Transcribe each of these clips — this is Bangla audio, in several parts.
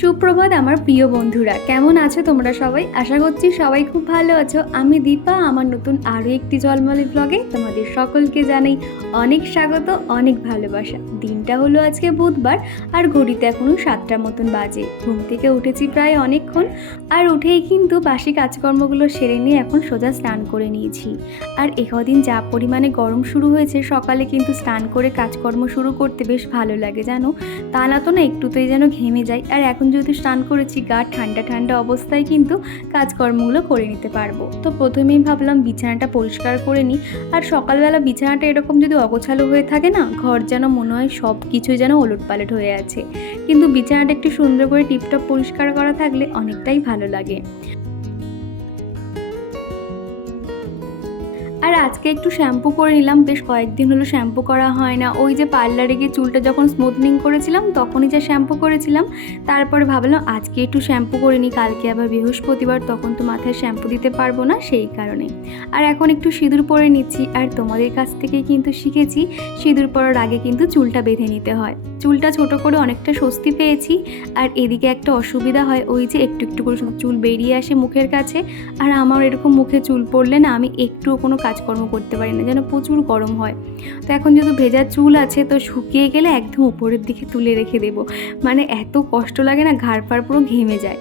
সুপ্রভাত আমার প্রিয় বন্ধুরা। কেমন আছো তোমরা সবাই? আশা করছি সবাই খুব ভালো আছো। আমি দীপা, আমার নতুন আরও একটি জলমলি ব্লগে তোমাদের সকলকে জানাই অনেক স্বাগত, অনেক ভালোবাসা। দিনটা হলো আজকে বুধবার, আর ঘড়িতে এখনও সাতটার মতন বাজে। ঘুম থেকে উঠেছি প্রায় অনেকক্ষণ, আর উঠেই কিন্তু বাসি কাজকর্মগুলো সেরে নিয়ে এখন সোজা স্নান করে নিয়েছি। আর একদিন যা পরিমাণে গরম শুরু হয়েছে, সকালে কিন্তু স্নান করে কাজকর্ম শুরু করতে বেশ ভালো লাগে, জানো? তা না তো না, একটুতেই যেন ঘেমে যায় আর এখন যেহেতু স্নান করেছি, গা ঠান্ডা ঠান্ডা অবস্থায় কিন্তু কাজকর্মগুলো করে নিতে পারব। তো প্রথমেই ভাবলাম বিছানাটা পরিষ্কার করে নিই। আর সকালবেলা বিছানাটা এরকম যদি অগোছালো হয়ে থাকে না, ঘর যেন মনে হয় সব কিছুই যেন ওলট পালট হয়ে আছে। কিন্তু বিছানাটা একটু সুন্দর করে টিপটপ পরিষ্কার করা থাকলে অনেকটাই ভালো লাগে। আর আজকে একটু শ্যাম্পু করে নিলাম। বেশ কয়েকদিন হলো শ্যাম্পু করা হয় না। ওই যে পার্লারে গিয়ে চুলটা যখন স্মুথনিং করেছিলাম, তখনই যে শ্যাম্পু করেছিলাম। তারপরে ভাবলাম, আজকে একটু শ্যাম্পু করে নিই, কালকে আবার বৃহস্পতিবার, তখন তো মাথায় শ্যাম্পু দিতে পারব না সেই কারণে। আর এখন একটু সিঁদুর পরে নিচ্ছি, আর তোমাদের কাছ থেকে কিন্তু শিখেছি, সিঁদুর পরার আগে কিন্তু চুলটা বেঁধে নিতে হয়। চুলটা ছোট করে অনেকটা স্বস্তি পেয়েছি। আর এদিকে একটা অসুবিধা হয়, ওই যে একটু একটু করে চুল বেরিয়ে আসে মুখের কাছে। আর আমার এরকম মুখে চুল পড়লে না, আমি একটুও কোনো কাজকর্ম করতে পারি না, যেন প্রচুর গরম হয়। তো এখন যেহেতু ভেজা চুল আছে, তো শুকিয়ে গেলে একদম উপরের দিকে তুলে রেখে দেবো। মানে এত কষ্ট লাগে না, ঘাড় ফাড় পুরো ঘেমে যায়।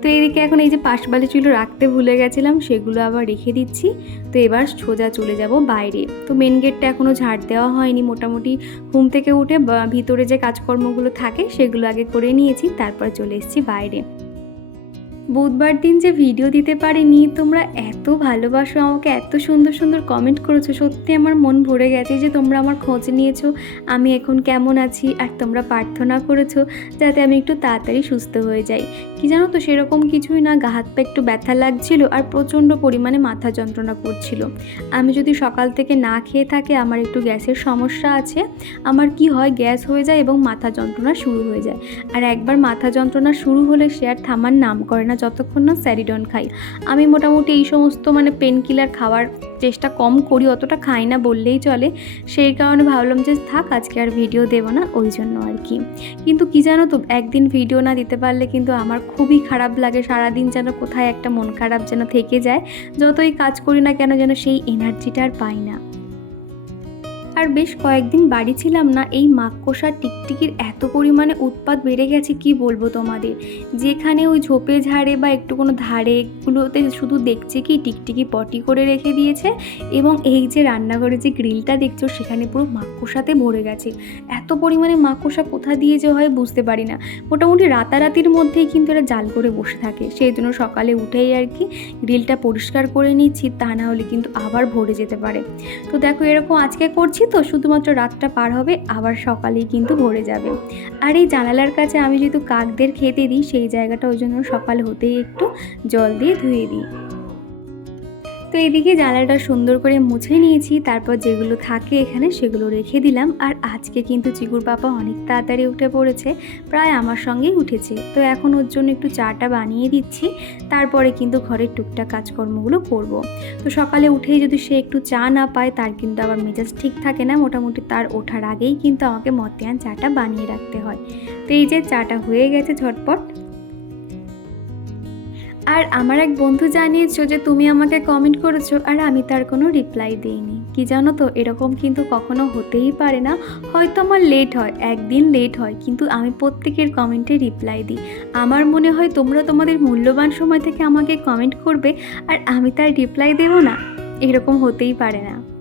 তো এদিকে এখন এই যে পাশবালি চুল রাখতে ভুলে গেছিলাম, সেগুলো আবার রেখে দিচ্ছি। তো এবার সোজা চলে যাব বাইরে। তো মেন গেটটা এখনও ঝাড় দেওয়া হয়নি মোটামুটি। ঘুম থেকে উঠে ভিতরে যে কাজকর্মগুলো থাকে, সেগুলো আগে করে নিয়েছি, তারপর চলে এসেছি বাইরে। বুধবার দিন যে ভিডিও দিতে পারিনি, তোমরা এত ভালোবাসো আমাকে, এত সুন্দর সুন্দর কমেন্ট করেছ, সত্যি আমার মন ভরে গেছে যে তোমরা আমার খোঁজ নিয়েছো, আমি এখন কেমন আছি, আর তোমরা প্রার্থনা করেছ যাতে আমি একটু তাড়াতাড়ি সুস্থ হয়ে যাই। কি জানো তো, সেরকম কিছুই না, গা হাত পা একটু ব্যথা লাগছিল আর প্রচণ্ড পরিমাণে মাথা যন্ত্রণা করছিল। আমি যদি সকাল থেকে না খেয়ে থাকে, আমার একটু গ্যাসের সমস্যা আছে, আমার কি হয়, গ্যাস হয়ে যায় এবং মাথা যন্ত্রণা শুরু হয়ে যায়। আর একবার মাথা যন্ত্রণা শুরু হলে সে আর থামার নাম করে না যতক্ষণ না স্যারিডন খাই। আমি মোটামুটি এই সমস্ত মানে পেন কিলার খাওয়ার চেষ্টা কম করি, অতটা খাই না বললেই চলে। সেই কারণে ভাবলাম যে থাক, আজকে আর ভিডিও দেবো না, ওই জন্য আর কি। কিন্তু কি জানো তো, একদিন ভিডিও না দিতে পারলে কিন্তু আমার খুবই খারাপ লাগে। সারাদিন যেন কোথায় একটা মন খারাপ যেন থেকে যায়। যতই কাজ করি না কেন যেন সেই এনার্জিটা আর পাই না। আর বেশ কয়েকদিন বাড়ি ছিলাম না, এই মাকড়সার টিকটিকির এত পরিমাণে উৎপাত বেড়ে গেছে কি বলব তোমাদের? যেখানে ওই ঝোপে ঝাড়ে বা একটু কোনো ধারে এগুলোতে শুধু দেখছে কি টিকটিকি পটি করে রেখে দিয়েছে এবং এই যে রান্নাঘরে যে গ্রিলটা দেখছ সেখানে পুরো মাকড়সাতে ভরে গেছে। এত পরিমাণে মাকড়সা কোথা দিয়ে যে হয় বুঝতে পারি না। মোটামুটি রাতারাতির মধ্যেই কিন্তু এরা জাল করে বসে থাকে। সেই জন্য সকালে উঠেই আর কি গ্রিলটা পরিষ্কার করে নিচ্ছি, তা না হলে কিন্তু আবার ভরে যেতে পারে। তো দেখো এরকম আজকে করছি তো শুধুমাত্র রাতটা পার হবে, আবার সকালেই কিন্তু ভরে যাবে। আর এই জানালার কাছে আমি যেহেতু কাকদের খেতে দিই, সেই জায়গাটা ওই জন্য সকাল হতেই একটু জল দিয়ে ধুয়ে দিই। তো এদিকে জানালাটা সুন্দর করে মুছে নিয়েছি, তারপর যেগুলো থাকে এখানে সেগুলো রেখে দিলাম। আর আজকে কিন্তু চিকুর পাপা অনেক তাড়াতাড়ি উঠে পড়েছে, প্রায় আমার সঙ্গেই উঠেছে। তো এখন ওর জন্য একটু চাটা বানিয়ে দিচ্ছি, তারপরে কিন্তু ঘরের টুকটাক কাজকর্মগুলো করব। তো সকালে উঠেই যদি সে একটু চা না পায়, তার কিন্তু আবার মেজাজ ঠিক থাকে না। মোটামুটি তার ওঠার আগেই কিন্তু আমাকে মতিয়ান চাটা বানিয়ে রাখতে হয়। তো এই যে চাটা হয়ে গেছে ঝটপট আর আমার এক বন্ধু জানিয়েছো যে তুমি আমাকে কমেন্ট করেছ আর আমি তার কোনো রিপ্লাই দিইনি। কি জানো তো, এরকম কিন্তু কখনো হতেই পারে না। হয়তো আমার লেট হয়, একদিন লেট হয়, কিন্তু আমি প্রত্যেকের কমেন্টে রিপ্লাই দিই। আমার মনে হয় তোমরা তোমাদের মূল্যবান সময় থেকে আমাকে কমেন্ট করবে আর আমি তার রিপ্লাই দেবো না। এরকম হতেই পারে না।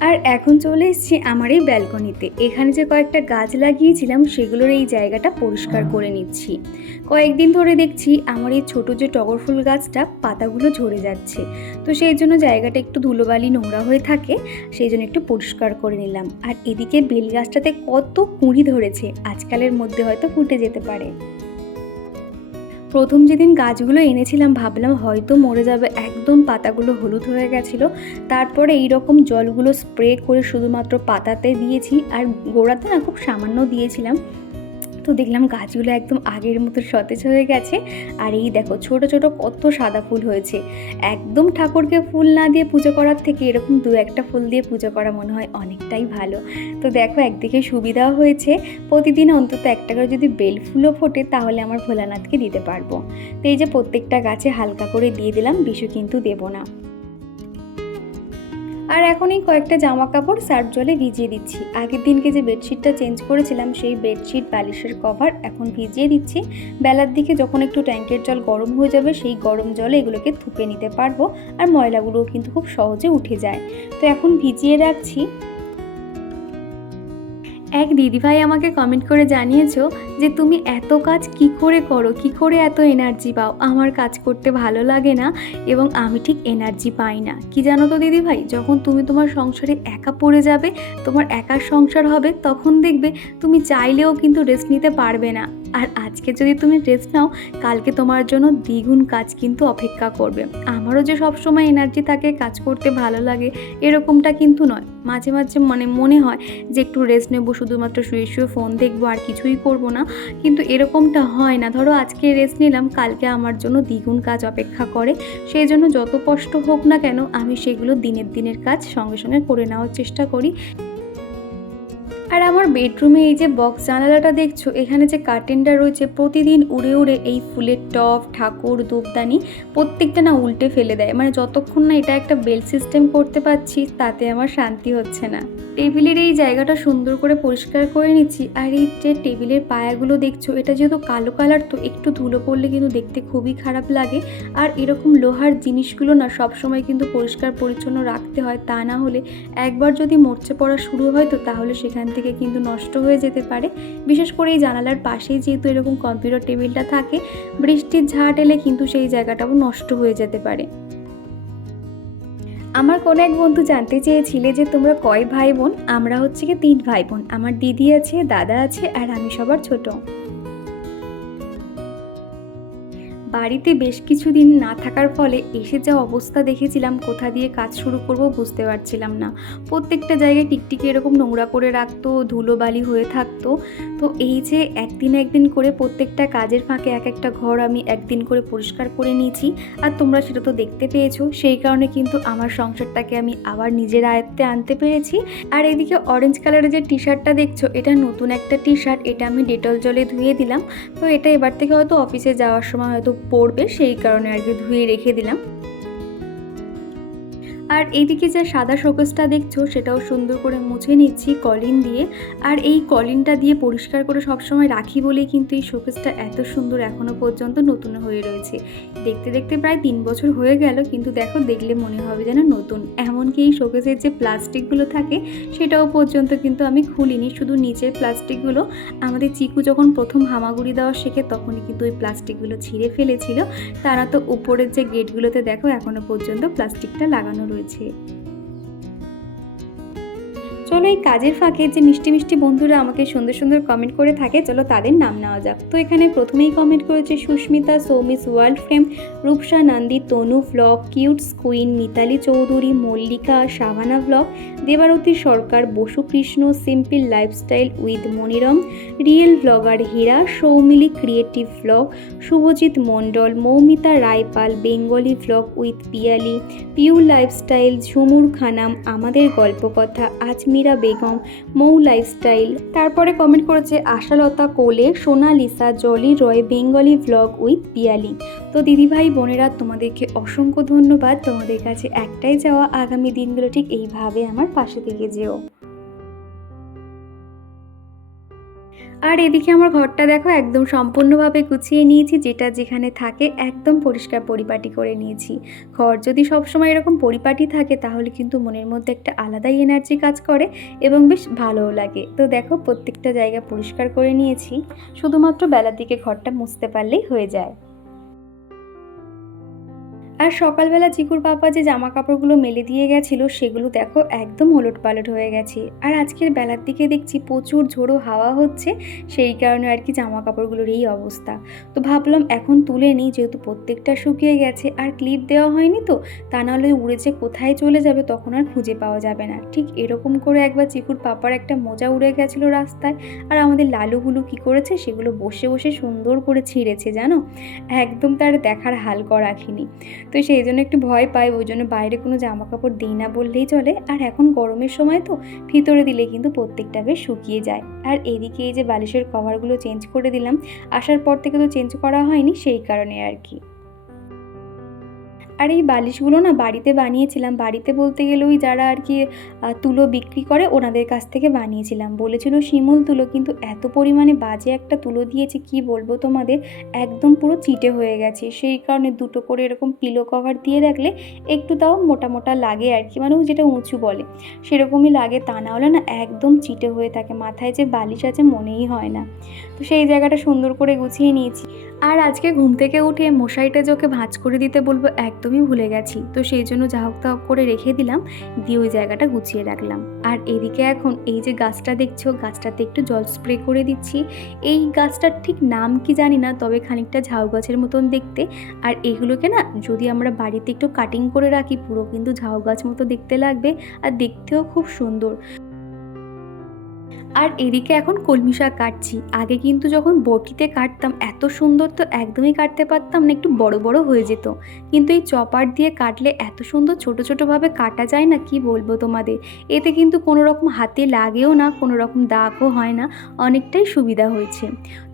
আর এখন চলে এসেছি আমার এই ব্যালকনিতে। এখানে যে কয়েকটা গাছ লাগিয়েছিলাম, সেগুলোর এই জায়গাটা পরিষ্কার করে নিচ্ছি। কয়েকদিন ধরে দেখছি আমার এই ছোটো যে টগর ফুল গাছটা, পাতাগুলো ঝরে যাচ্ছে। তো সেই জন্য জায়গাটা একটু ধুলোবালি নোংরা হয়ে থাকে, সেই জন্য একটু পরিষ্কার করে নিলাম। আর এদিকে বেল গাছটাতে কত কুঁড়ি ধরেছে, আজকালের মধ্যে হয়তো ফুটে যেতে পারে। প্রথম যেদিন গাছগুলো এনেছিলাম, ভাবলাম হয়তো মরে যাবে। একদম পাতাগুলো হলুদ হয়ে গেছিল। তারপরে এই রকম জলগুলো স্প্রে করে শুধুমাত্র পাতাতে দিয়েছি। আর গোড়াতে না খুব সামান্য দিয়েছিলাম। তো দেখলাম গাছগুলো একদম আগের মতো সতেজ হয়ে গেছে। আর এই দেখো, ছোট ছোট কত সাদা ফুল হয়েছে। একদম ঠাকুরকে ফুল না দিয়ে পুজো করার থেকে এরকম দু একটা ফুল দিয়ে পুজো করা মনে হয় অনেকটাই ভালো। তো দেখো, একদিকে সুবিধাও হয়েছে। প্রতিদিন অন্তত একটা করে যদি বেল ফুলও ফোটে, তাহলে আমার ভোলানাথকে দিতে পারব। তো এই যে প্রত্যেকটা গাছে হালকা করে দিয়ে দিলাম, বিশু কিন্তু দেবো না। আর এখন এই কয়েকটা জামা কাপড় সার্ফ জলে ভিজিয়ে দিচ্ছি। আগের দিনকে যে বেডশিটটা চেঞ্জ করেছিলাম, সেই বেডশিট বালিশের কভার এখন ভিজিয়ে দিচ্ছি। বেলার দিকে যখন একটু ট্যাঙ্কের জল গরম হয়ে যাবে, সেই গরম জলে এগুলোকে থুপে নিতে পারব। আর ময়লাগুলোও কিন্তু খুব সহজে উঠে যায়। তো এখন ভিজিয়ে রাখছি। এক দিদিভাই আমাকে কমেন্ট করে জানিয়েছো যে তুমি এত কাজ কি করে করো? কি করে এত এনার্জি পাও? আমার কাজ করতে ভালো লাগে না এবং আমি ঠিক এনার্জি পাই না। কি জানো তো দিদিভাই? যখন তুমি তোমার সংসারে একা পড়ে যাবে, তোমার একার সংসার হবে, তখন দেখবে তুমি চাইলেও কিন্তু রেস্ট নিতে পারবে না। আর আজকে যদি তুমি রেস্ট নাও, কালকে তোমার জন্য দ্বিগুণ কাজ কিন্তু অপেক্ষা করবে। আমারও যে সবসময় এনার্জি থাকে, কাজ করতে ভালো লাগে, এরকমটা কিন্তু নয়। মাঝে মাঝে মানে মনে হয় যে একটু রেস্ট নেব, শুধুমাত্র শুয়ে শুয়ে ফোন দেখব, আর কিছুই করব না। কিন্তু এরকমটা হয় না। ধরো আজকে রেস্ট নিলাম, কালকে আমার জন্য দ্বিগুণ কাজ অপেক্ষা করে। সেই জন্য যত কষ্ট হোক না কেন, আমি সেগুলো দিনের দিনের কাজ সঙ্গে সঙ্গে করে নেওয়ার চেষ্টা করি। আর আমার বেডরুমে এই যে বক্স জানালাটা দেখছ, এখানে যে কার্টেনটা রয়েছে, প্রতিদিন উড়ে উড়ে এই ফুলের টপ ঠাকুর, ধূপদানি প্রত্যেকটা না উল্টে ফেলে দেয়। মানে যতক্ষণ না এটা একটা বেল সিস্টেম করতে পারছি, তাতে আমার শান্তি হচ্ছে না। টেবিলের এই জায়গাটা সুন্দর করে পরিষ্কার করে নিচ্ছি, আর এই যে টেবিলের পায়াগুলো দেখছ, এটা যেহেতু কালো কালার তো একটু ধুলো পড়লে কিন্তু দেখতে খুবই খারাপ লাগে। আর এরকম লোহার জিনিসগুলো না সবসময় কিন্তু পরিষ্কার পরিচ্ছন্ন রাখতে হয়, তা না হলে একবার যদি মরচে পড়া শুরু হয়, তো তাহলে সেখান থেকে কিন্তু নষ্ট হয়ে যেতে পারে। বিশেষ করে এই জানালার পাশেই যেহেতু এরকম কম্পিউটার টেবিলটা থাকে, বৃষ্টির ঝাঁট এলে কিন্তু সেই জায়গাটাও নষ্ট হয়ে যেতে পারে। আমার কোনো এক বন্ধু জানতে চেয়েছিলে যে তোমরা কয় ভাই বোন? আমরা হচ্ছে কি তিন ভাই বোন। আমার দিদি আছে, দাদা আছে, আর আমি সবার ছোট। বাড়িতে বেশ কিছুদিন না থাকার ফলে এসে যা অবস্থা দেখেছিলাম, কোথা দিয়ে কাজ শুরু করব বুঝতে পারছিলাম না। প্রত্যেকটা জায়গায় টিকটিকি এরকম নোংরা করে রাখতো, ধুলোবালি হয়ে থাকতো। তো এই যে একদিন একদিন করে প্রত্যেকটা কাজের ফাঁকে এক একটা ঘর আমি একদিন করে পরিষ্কার করে নিয়েছি, আর তোমরা সেটা তো দেখতে পেয়েছ। সেই কারণে কিন্তু আমার সংসারটাকে আমি আবার নিজের আয়ত্তে আনতে পেরেছি। আর এদিকে অরেঞ্জ কালারের যে টি শার্টটা দেখছ, এটা নতুন একটা টি শার্ট এটা আমি ডেটল জলে ধুয়ে দিলাম। তো এটা এবার থেকে হয়তো অফিসে যাওয়ার সময় হয়তো পড়বে সেই কারণে আর কি ধুয়ে রেখে দিলাম। আর এইদিকে যে সাদা শোকেসটা দেখছ, সেটাও সুন্দর করে মুছে নিচ্ছি কলিন দিয়ে। আর এই কলিনটা দিয়ে পরিষ্কার করে সবসময় রাখি বলেই কিন্তু এই শোকেসটা এত সুন্দর এখনও পর্যন্ত নতুন হয়ে রয়েছে। দেখতে দেখতে প্রায় তিন বছর হয়ে গেল, কিন্তু দেখো দেখলে মনে হবে যেন নতুন। এমনকি এই শোকেসের যে প্লাস্টিকগুলো থাকে, সেটাও পর্যন্ত কিন্তু আমি খুলিনি। শুধু নিচের প্লাস্টিকগুলো, আমাদের চিকু যখন প্রথম হামাগুড়ি দেওয়া শেখে, তখনই কিন্তু ওই প্লাস্টিকগুলো ছিঁড়ে ফেলেছিল। তারা তো উপরের যে গেটগুলোতে দেখো, এখনও পর্যন্ত প্লাস্টিকটা লাগানো রয়েছে। রয়েছে। চলো এই কাজের ফাঁকে যে মিষ্টি মিষ্টি বন্ধুরা আমাকে সুন্দর সুন্দর কমেন্ট করে থাকে, চলো তাদের নাম নেওয়া যাক। তো এখানে প্রথমেই কমেন্ট করেছে Sushmita, Soumis world frame Rupsa, Nandi, Tanu vlog cutes queen Mitali Chowdhury, Mallika savannah vlog Debarati Sarkar Basu Krishna simple lifestyle with Moniram real blogger Hira, Soumili creative blog Subhajit Mondal, Moumita Raypal, Bengali blog with Piyali Piu lifestyle Jhumur Khanam, আমাদের গল্পকথা আজমিরা বেগম, মৌ লাইফস্টাইল। তারপরে কমেন্ট করেছে Ashalata Kole Sonalisa Jolly Roy, Bengali vlog with Piyali. তো দিদিভাই, বোনেরা, তোমাদেরকে অসংখ্য ধন্যবাদ। তোমাদের কাছে একটাই যাওয়া আগামী দিনগুলো ঠিক এইভাবে আমার পাশে থেকে যেও। আর এদিকে আমার ঘরটা দেখো একদম সম্পূর্ণভাবে গুছিয়ে নিয়েছি, যেটা যেখানে থাকে একদম পরিষ্কার পরিপাটি করে নিয়েছি। ঘর যদি সবসময় এরকম পরিপাটি থাকে, তাহলে কিন্তু মনের মধ্যে একটা আলাদাই এনার্জি কাজ করে এবং বেশ ভালোও লাগে। তো দেখো প্রত্যেকটা জায়গা পরিষ্কার করে নিয়েছি, শুধুমাত্র বেলার দিকে ঘরটা মুছতে পারলেই হয়ে যায়। আর সকালবেলা চিকুর পাপা যে জামা কাপড়গুলো মেলে দিয়ে গেছিল, সেগুলো দেখো একদম ওলট পালট হয়ে গেছে। আর আজকের বেলার দিকে দেখছি প্রচুর ঝোড়ো হাওয়া হচ্ছে, সেই কারণে আর কি জামা কাপড়গুলোর এই অবস্থা। তো ভাবলাম এখন তুলে নিই, যেহেতু প্রত্যেকটা শুকিয়ে গেছে, আর ক্লিপ দেওয়া হয়নি তো, তা নাহলে উড়ে যে কোথায় চলে যাবে তখন আর খুঁজে পাওয়া যাবে না। ঠিক এরকম করে একবার চিকুর পাপার একটা মোজা উড়ে গেছিল রাস্তায়, আর আমাদের লালুগুলো কি করেছে, সেগুলো বসে বসে সুন্দর করে ছিঁড়েছে, জানো? একদম তার দেখার হালকা রাখিনি। তো সেই জন্য একটু ভয় পাই, ওই জন্য বাইরে কোনো জামা কাপড় দিই না বললেই চলে। আর এখন গরমের সময় তো ভিতরে দিলে কিন্তু প্রত্যেকটা বেশ শুকিয়ে যায়। আর এদিকে এই যে বালিশের কভারগুলো চেঞ্জ করে দিলাম, আসার পর থেকে তো চেঞ্জ করা হয়নি, সেই কারণে আর কি। আর এই বালিশগুলো না বাড়িতে বানিয়েছিলাম। বাড়িতে বলতে গেলে ওই যারা আর কি তুলো বিক্রি করে ওনাদের কাছ থেকে বানিয়েছিলাম। বলেছিল শিমুল তুলো, কিন্তু এত পরিমাণে বাজে একটা তুলো দিয়েছে, কি বলব তোমাদের? একদম পুরো চিটে হয়ে গেছে। সেই কারণে দুটো করে এরকম পিলো কভার দিয়ে রাখলে একটু তাও মোটা মোটা লাগে আর কি মানে যেটা উঁচু বলে। সেরকমই লাগে, তা না হলে না একদম চিটে হয়ে থাকে। মাথায় যে বালিশ আছে মনেই হয় না। তো সেই জায়গাটা সুন্দর করে গুছিয়ে নিয়েছি। আর আজকে ঘুম থেকে উঠে মশারিটা যে ওকে ভাঁজ করে দিতে বলব একদমই ভুলে গেছি। তো সেই জন্য যা হোক তা করে রেখে দিলাম, দিয়ে ওই জায়গাটা গুছিয়ে রাখলাম। আর এদিকে এখন এই যে গাছটা দেখছ, গাছটাতে একটু জল স্প্রে করে দিচ্ছি। এই গাছটার ঠিক নাম কি জানি না, তবে খানিকটা ঝাউ গাছের মতন দেখতে। আর এগুলোকে না যদি আমরা বাড়িতে একটু কাটিং করে রাখি, পুরো কিন্তু ঝাউ গাছ মতো দেখতে লাগবে। আর দেখতেও খুব সুন্দর। আর এদিকে এখন কলমি শাক কাটছি। আগে কিন্তু যখন বটিতে কাটতাম, এত সুন্দর তো একদমই কাটতে পারতাম না, একটু বড় বড় হয়ে যেত। কিন্তু এই চপার দিয়ে কাটলে এত সুন্দর ছোট ছোটোভাবে কাটা যায় না, কি বলব তোমাদের? এতে কিন্তু কোনো রকম হাতে লাগেও না, কোনো রকম দাগও হয় না, অনেকটাই সুবিধা হয়েছে।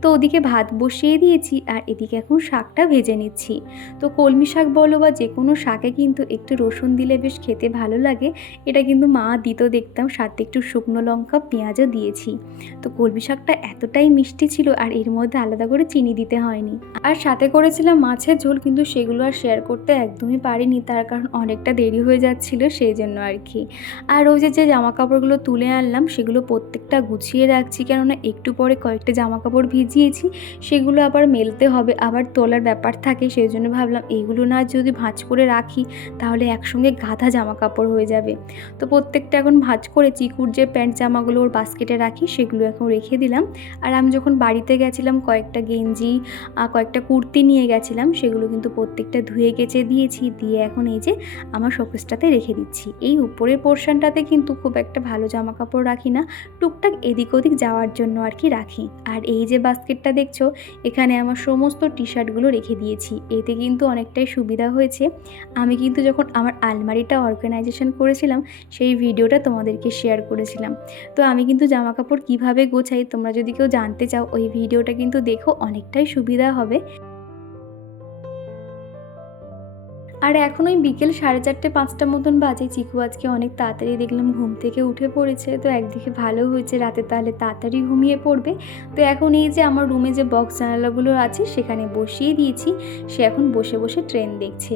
তো ওদিকে ভাত বসিয়ে দিয়েছি আর এদিকে এখন শাকটা ভেজে নিচ্ছি। তো কলমি শাক বলো বা যে কোনো শাকে কিন্তু একটু রসুন দিলে বেশ খেতে ভালো লাগে। এটা কিন্তু মা দিত দেখতাম, সাথে একটু শুকনো লঙ্কা, পেঁয়াজও দিয়েছি। তো কলমি শাকটা এতটাই মিষ্টি ছিল আর এর মধ্যে আলাদা করে চিনি দিতে হয়নি। আর সাথে করেছিলাম মাছের ঝোল কিন্তু সেগুলো আর শেয়ার করতে একদমই পারিনি, তার কারণ অনেকটা দেরি হয়ে যাচ্ছিল সেই জন্য আর কি। আর ওই যে যে জামা কাপড়গুলো তুলে আনলাম, সেগুলো প্রত্যেকটা গুছিয়ে রাখছি, কেননা একটু পরে কয়েকটা জামা কাপড় ভিজিয়েছি, সেগুলো আবার মেলতে হবে, আবার তোলার ব্যাপার থাকে, সেই জন্য ভাবলাম এইগুলো না যদি ভাঁজ করে রাখি, তাহলে একসঙ্গে গাধা জামা কাপড় হয়ে যাবে। তো প্রত্যেকটা এখন ভাঁজ করে, চিকুর যে প্যান্ট জামাগুলো ওর বাস্কেটে রাখি, সেগুলো এখন রেখে দিলাম। আর আমি যখন বাড়িতে গেছিলাম, কয়েকটা গেঞ্জি কয়েকটা কুর্তি নিয়ে গেছিলাম, সেগুলো কিন্তু প্রত্যেকটা ধুয়ে গেচে দিয়েছি, দিয়ে এখন এই যে আমার শোকেসটাতে রেখে দিচ্ছি। এই উপরের পোর্শনটাতে কিন্তু খুব একটা ভালো জামা কাপড় রাখি না, টুকটাক এদিক ওদিক যাওয়ার জন্য আর কি রাখি। আর এই যে বাস্কেটটা দেখছ, এখানে আমার সমস্ত টি শার্টগুলো রেখে দিয়েছি। এতে কিন্তু অনেকটাই সুবিধা হয়েছে। আমি কিন্তু যখন আমার আলমারিটা অর্গানাইজেশন করেছিলাম, সেই ভিডিওটা তোমাদেরকে শেয়ার করেছিলাম। তো আমি কিন্তু জামা কাপড় কীভাবে গোছাই তোমরা যদি কেউ জানতে চাও, ওই ভিডিওটা কিন্তু দেখো, অনেকটাই সুবিধা হবে। আর এখন ওই বিকেল সাড়ে চারটে পাঁচটা মতন বাজে। চিকু আজকে অনেক তাড়াতাড়ি দেখলাম ঘুম থেকে উঠে পড়েছে। তো একদিকে ভালো হয়েছে রাতে, তাহলে তাড়াতাড়ি ঘুমিয়ে পড়বে। তো এখন এই যে আমার রুমে যে বক্স জানালাগুলো আছে, সেখানে বসিয়ে দিয়েছি। সে এখন বসে বসে ট্রেন দেখছে।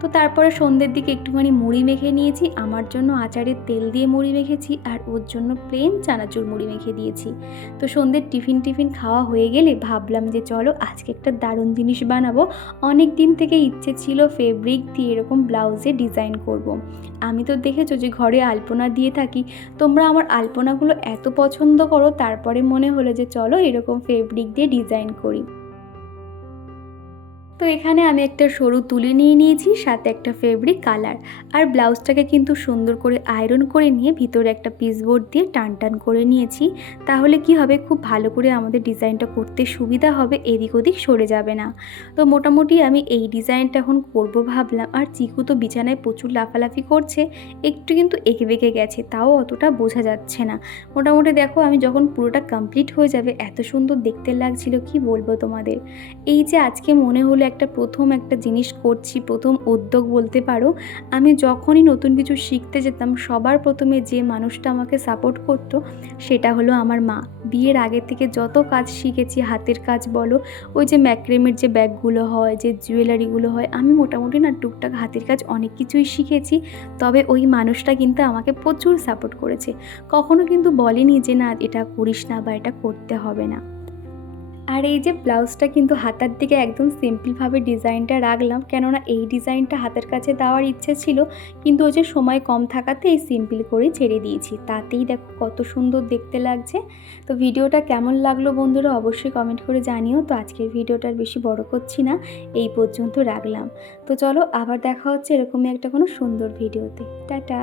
তো তারপরে সন্ধ্যের দিকে একটুখানি মুড়ি মেখে নিয়েছি। আমার জন্য আচারের তেল দিয়ে মুড়ি মেখেছি আর ওর জন্য প্লেন চানাচুর মুড়ি মেখে দিয়েছি। তো সন্ধ্যের টিফিন টিফিন খাওয়া হয়ে গেলে ভাবলাম যে চলো আজকে একটা দারুণ জিনিস বানাবো। অনেক দিন থেকে ইচ্ছে ছিল ফেব্রিক দিয়ে এরকম ব্লাউজে ডিজাইন করব। আমি তো দেখেছ যে ঘরে আলপনা দিয়ে থাকি তোমরা আমার আলপনাগুলো এত পছন্দ করো, তারপরে মনে হলো যে চলো এরকম ফেব্রিক দিয়ে ডিজাইন করি তো এখানে আমি একটা সরু তুলে নিয়ে নিয়েছি, সাথে একটা ফেব্রিক কালার আর ব্লাউজটাকে কিন্তু সুন্দর করে আয়রন করে নিয়ে ভিতরে একটা পিসবোর্ড দিয়ে টান টান করে নিয়েছি। তাহলে কি হবে? খুব ভালো করে আমাদের ডিজাইনটা করতে সুবিধা হবে, এদিক ওদিক সরে যাবে না। তো মোটামুটি আমি এই ডিজাইনটা এখন করব ভাবলাম। আর চিকু তো বিছানায় প্রচুর লাফালাফি করছে, একটু কিন্তু এঁকে বেঁকে গেছে, তাও অতটা বোঝা যাচ্ছে না। মোটামুটি দেখো, আমি যখন পুরোটা কমপ্লিট হয়ে যাবে, এত সুন্দর দেখতে লাগছিল, কি বলব তোমাদের? এই যে আজকে মনে হলো একটা প্রথম একটা জিনিস করছি, প্রথম উদ্যোগ বলতে পারো, আমি যখনই নতুন কিছু শিখতে যেতাম, সবার প্রথমে যে মানুষটা আমাকে সাপোর্ট করতো সেটা হলো আমার মা। বিয়ের আগে থেকে যত কাজ শিখেছি, হাতের কাজ বলো, ওই যে ম্যাক্রেমের যে ব্যাগগুলো হয়, যে জুয়েলারিগুলো হয়, আমি মোটামুটি না টুকটাক হাতের কাজ অনেক কিছুই শিখেছি, তবে ওই মানুষটা কিন্তু আমাকে প্রচুর সাপোর্ট করেছে। কখনো কিন্তু বলেনি যে, না, এটা করিস না বা এটা করতে হবে না। আর এই যে ব্লাউজটা কিন্তু হাতার দিকে একদম সিম্পলভাবে ডিজাইনটা রাখলাম, কেননা এই ডিজাইনটা হাতের কাছে দেওয়ার ইচ্ছে ছিল, কিন্তু ওই যে সময় কম থাকাতে এই সিম্পল করে ছেড়ে দিয়েছি। তাতেই দেখো কত সুন্দর দেখতে লাগছে। তো ভিডিওটা কেমন লাগল বন্ধুরা অবশ্যই কমেন্ট করে জানিও। তো আজকের ভিডিওটা আর বেশি বড় করছি না, এই পর্যন্ত রাখলাম। তো চলো আবার দেখা হচ্ছে এরকমই একটা কোনো সুন্দর ভিডিওতে। টাটা!